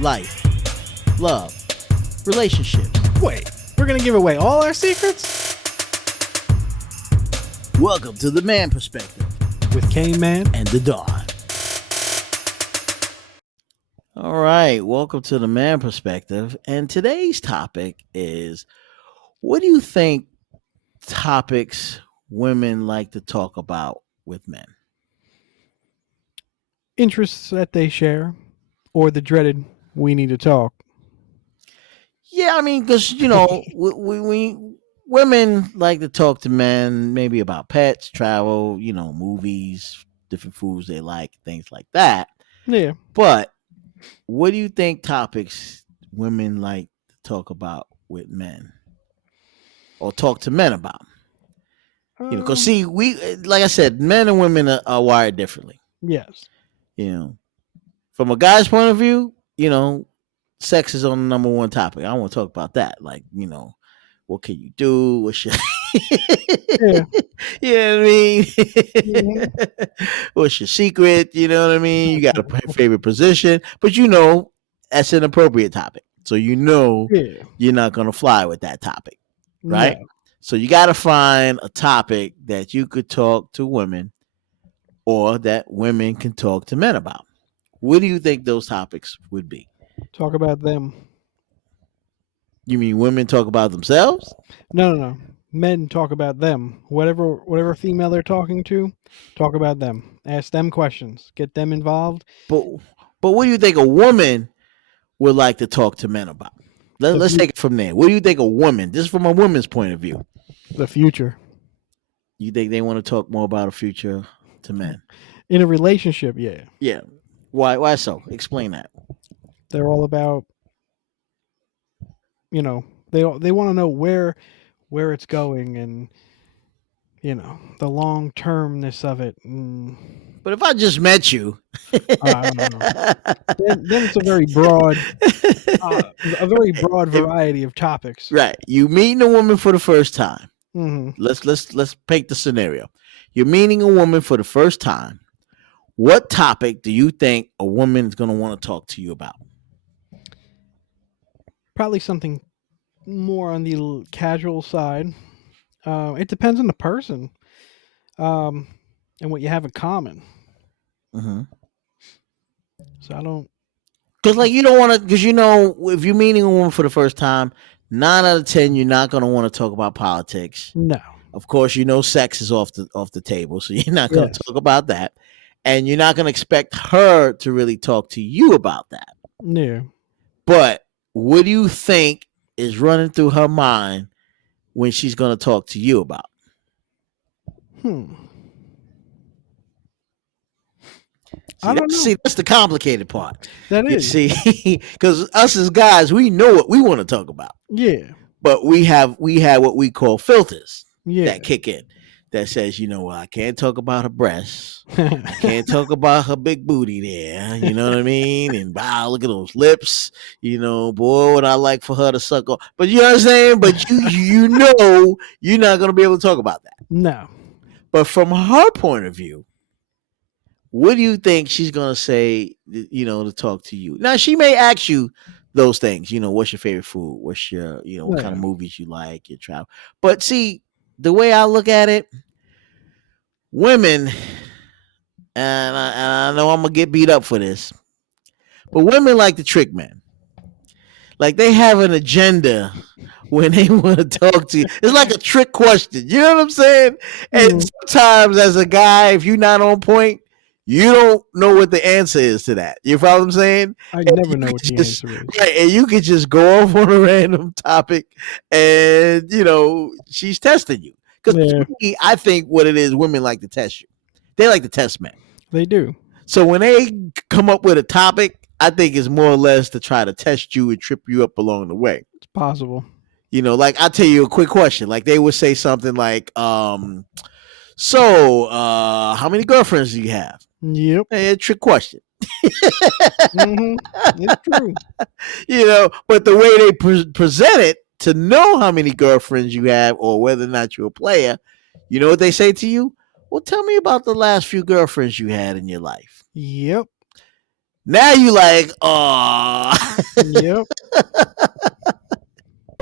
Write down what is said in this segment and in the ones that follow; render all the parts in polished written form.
life, love, relationships. Wait, we're gonna give away all our secrets? Welcome to the Man Perspective With Kane Man. and the Dawn. All right, welcome to the Man Perspective. And today's topic is, what do you think topics women like to talk about with men? Interests that they share, or the dreaded we need to talk. Yeah, I mean, because, we women like to talk to men maybe about pets, travel, movies, different foods they like, things like that. Yeah. But what do you think topics women like to talk about with men or talk to men about? Because see, we like I said, men and women are wired differently. Yes. From a guy's point of view, sex is on the number one topic. I want to talk about that. Like, what can you do? What's your Yeah. You know what I mean? Mhm. What's your secret? You know what I mean? You got a favorite position, but that's an appropriate topic. So Yeah. you're not gonna fly with that topic, right? No. So you got to find a topic that you could talk to women, or that women can talk to men about. What do you think those topics would be? Talk about them. You mean women talk about themselves? No. Men talk about them. Whatever female they're talking to, talk about them. Ask them questions. Get them involved. But what do you think a woman would like to talk to men about? Let's take it from there. What do you think a woman, just from a woman's point of view, The future. you think they want to talk more about a future to men? In a relationship, yeah. Yeah. Why so? Explain that. They're all about, they want to know where it's going, and the long termness of it. But if I just met you, I don't know. Then it's a very broad variety of topics. Right. You meeting a woman for the first time. Mm-hmm. Let's paint the scenario. You're meeting a woman for the first time. What topic do you think a woman is going to want to talk to you about? Probably something more on the casual side. It depends on the person, and what you have in common. Mm-hmm. So I don't. Because you don't want to. Because if you're meeting a woman for the first time, 9 out of 10, you're not going to want to talk about politics. No. Of course, sex is off the table, so you're not going to Yes. talk about that, and you're not going to expect her to really talk to you about that. No. But what do you think is running through her mind when she's going to talk to you about? I don't know. See, that's the complicated part. That You is. see, because us as guys, we know what we want to talk about, Yeah. but we have what we call filters Yeah. that kick in. That says, I can't talk about her breasts. I can't talk about her big booty there. You know what I mean? And wow, look at those lips. Boy, what I like for her to suck on. But you know what I'm saying? But you're not going to be able to talk about that. No. But from her point of view, what do you think she's going to say, to talk to you? Now, she may ask you those things. What's your favorite food? What's your, what kind of movies you like, your travel. But see, the way I look at it, women, and I know I'm going to get beat up for this, but women like to trick men. Like, they have an agenda when they want to talk to you. It's like a trick question. You know what I'm saying? And sometimes as a guy, if you're not on point, you don't know what the answer is to that. You follow what I'm saying? I never know what the answer is. Right, and you could just go off on a random topic, and she's testing you. Because I think what it is, women like to test you. They like to test men. They do. So when they come up with a topic, I think it's more or less to try to test you and trip you up along the way. It's possible. Like, I'll tell you a quick question. Like, they would say something like, how many girlfriends do you have? Yep. Hey, a trick question. It's true. But the way they present it, to know how many girlfriends you have or whether or not you're a player, you know what they say to you? Well, tell me about the last few girlfriends you had in your life. Yep. Now you like, oh. Yep.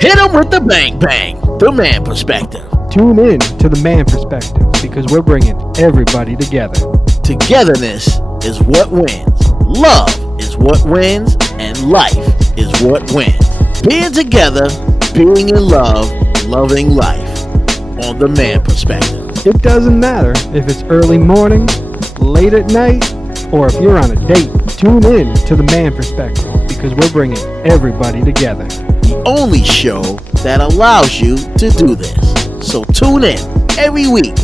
Hit them with the bang bang, the man perspective. Tune in to the man perspective because we're bringing everybody together. Togetherness is what wins. Love is what wins, and life is what wins. Being together, being in love, loving life on the man perspective. It doesn't matter if it's early morning, late at night, or if you're on a date. Tune in to the man perspective because we're bringing everybody together. The only show that allows you to do this. So tune in every week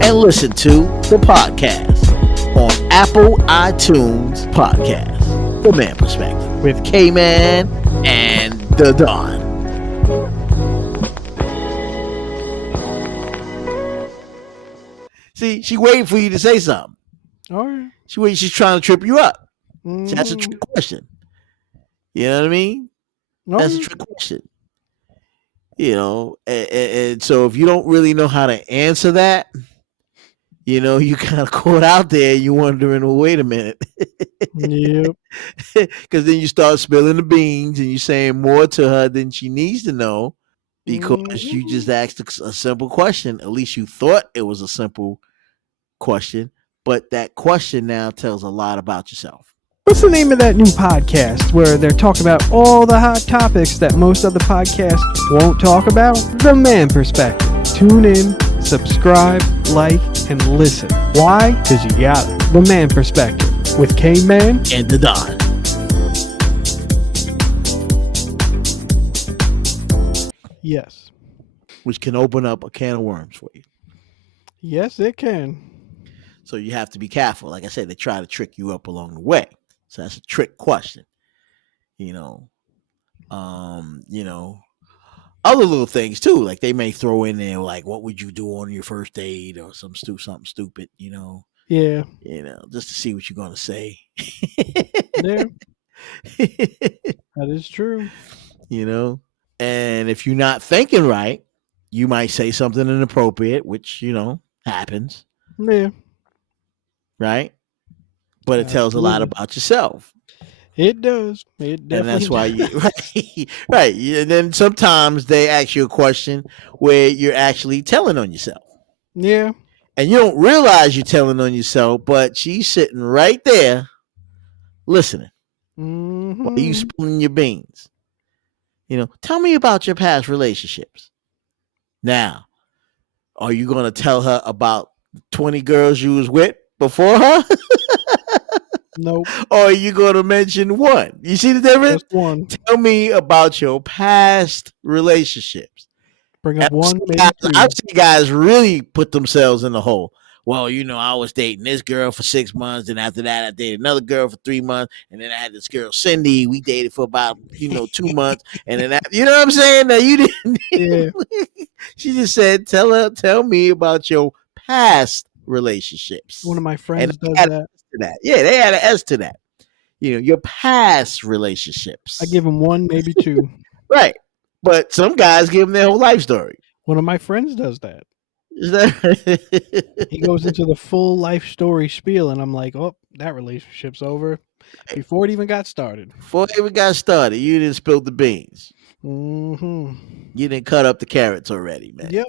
and listen to the podcast on Apple iTunes Podcast, The Man Perspective, with K-Man and the Don. See, she waiting for you to say something. All right. She's trying to trip you up. Mm-hmm. That's a trick question. You know what I mean? That's a trick question. You know, and so if you don't really know how to answer that, you know, you kind of caught out there. You wondering, well, wait a minute. Yep. Because then you start spilling the beans and you're saying more to her than she needs to know because you just asked a simple question. At least you thought it was a simple question, but that question now tells a lot about yourself. What's the name of that new podcast where they're talking about all the hot topics that most other podcasts won't talk about? The Man Perspective. Tune in, subscribe, like, and listen. Why? Because you got it. The Man Perspective with K-Man and the Don. Yes. Which can open up a can of worms for you. Yes, it can. So you have to be careful. Like I said, they try to trick you up along the way. So that's a trick question. You know, other little things too. Like they may throw in there like, what would you do on your first date or something stupid, you know? Yeah. You know, just to see what you're gonna say. Yeah. That is true. You know? And if you're not thinking right, you might say something inappropriate, which, you know, happens. Yeah. Right? But it tells a lot about yourself. It does. It definitely and that's why you right. And then sometimes they ask you a question where you're actually telling on yourself. Yeah. And you don't realize you're telling on yourself, but she's sitting right there listening while you spilling your beans. You know, tell me about your past relationships. Now, are you going to tell her about 20 girls you was with before her? Nope. Or are you going to mention one? You see the difference? Just one. Tell me about your past relationships. Bring up one, maybe two. I've seen guys really put themselves in the hole. Well, you know, I was dating this girl for 6 months, and after that, I dated another girl for 3 months, and then I had this girl Cindy. We dated for about 2 months, and then you know what I'm saying? Now you didn't. Yeah. She just said, "Tell me about your past relationships." One of my friends does that. Yeah, they had an S to that. You know, your past relationships. I give them one, maybe two. Right. But some guys give them their whole life story. One of my friends does that. Is that he goes into the full life story spiel, and I'm like, oh, that relationship's over before it even got started. Before it even got started, you didn't spill the beans. Mm-hmm. You didn't cut up the carrots already, man. Yep.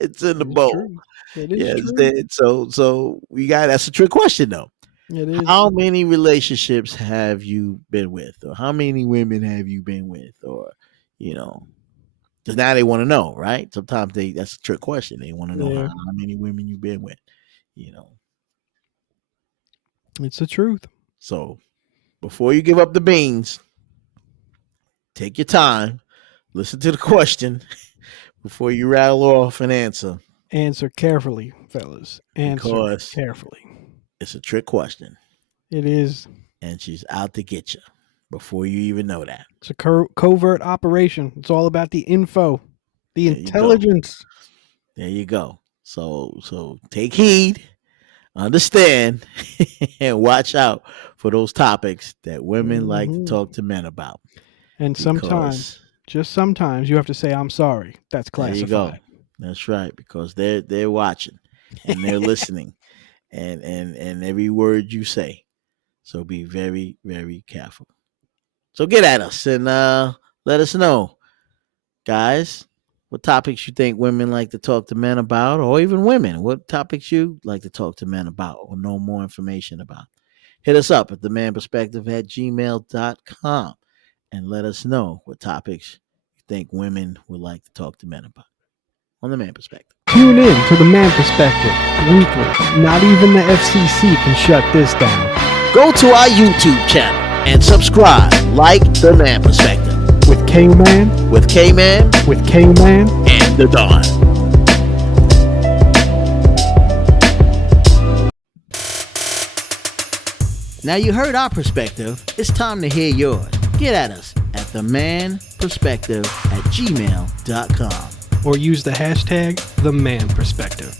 It's in the bowl. True. It is true. So that's a trick question though. It is. How many relationships have you been with, or how many women have you been with, or because now they want to know, right? Sometimes that's a trick question. They want to know how many women you've been with, It's the truth. So before you give up the beans, take your time, listen to the question before you rattle off an answer. Answer carefully, fellas. Answer carefully. It's a trick question. It is. And she's out to get you before you even know that. It's a covert operation. It's all about the info, the intelligence. There you go. So take heed, understand, and watch out for those topics that women like to talk to men about. And sometimes, just sometimes, you have to say, "I'm sorry." That's classified. There you go. That's right, because they're watching and they're listening, and every word you say. So be very, very careful. So get at us and let us know, guys, what topics you think women like to talk to men about, or even women, what topics you like to talk to men about or know more information about. Hit us up at themanperspective@gmail.com and let us know what topics you think women would like to talk to men about on The Man Perspective. Tune in to The Man Perspective weekly. Not even the FCC can shut this down. Go to our YouTube channel and subscribe, like The Man Perspective. With K-Man, With K-Man, with K-Man, and The Don. Now you heard our perspective. It's time to hear yours. Get at us at themanperspective@gmail.com. or use the hashtag #TheManPerspective.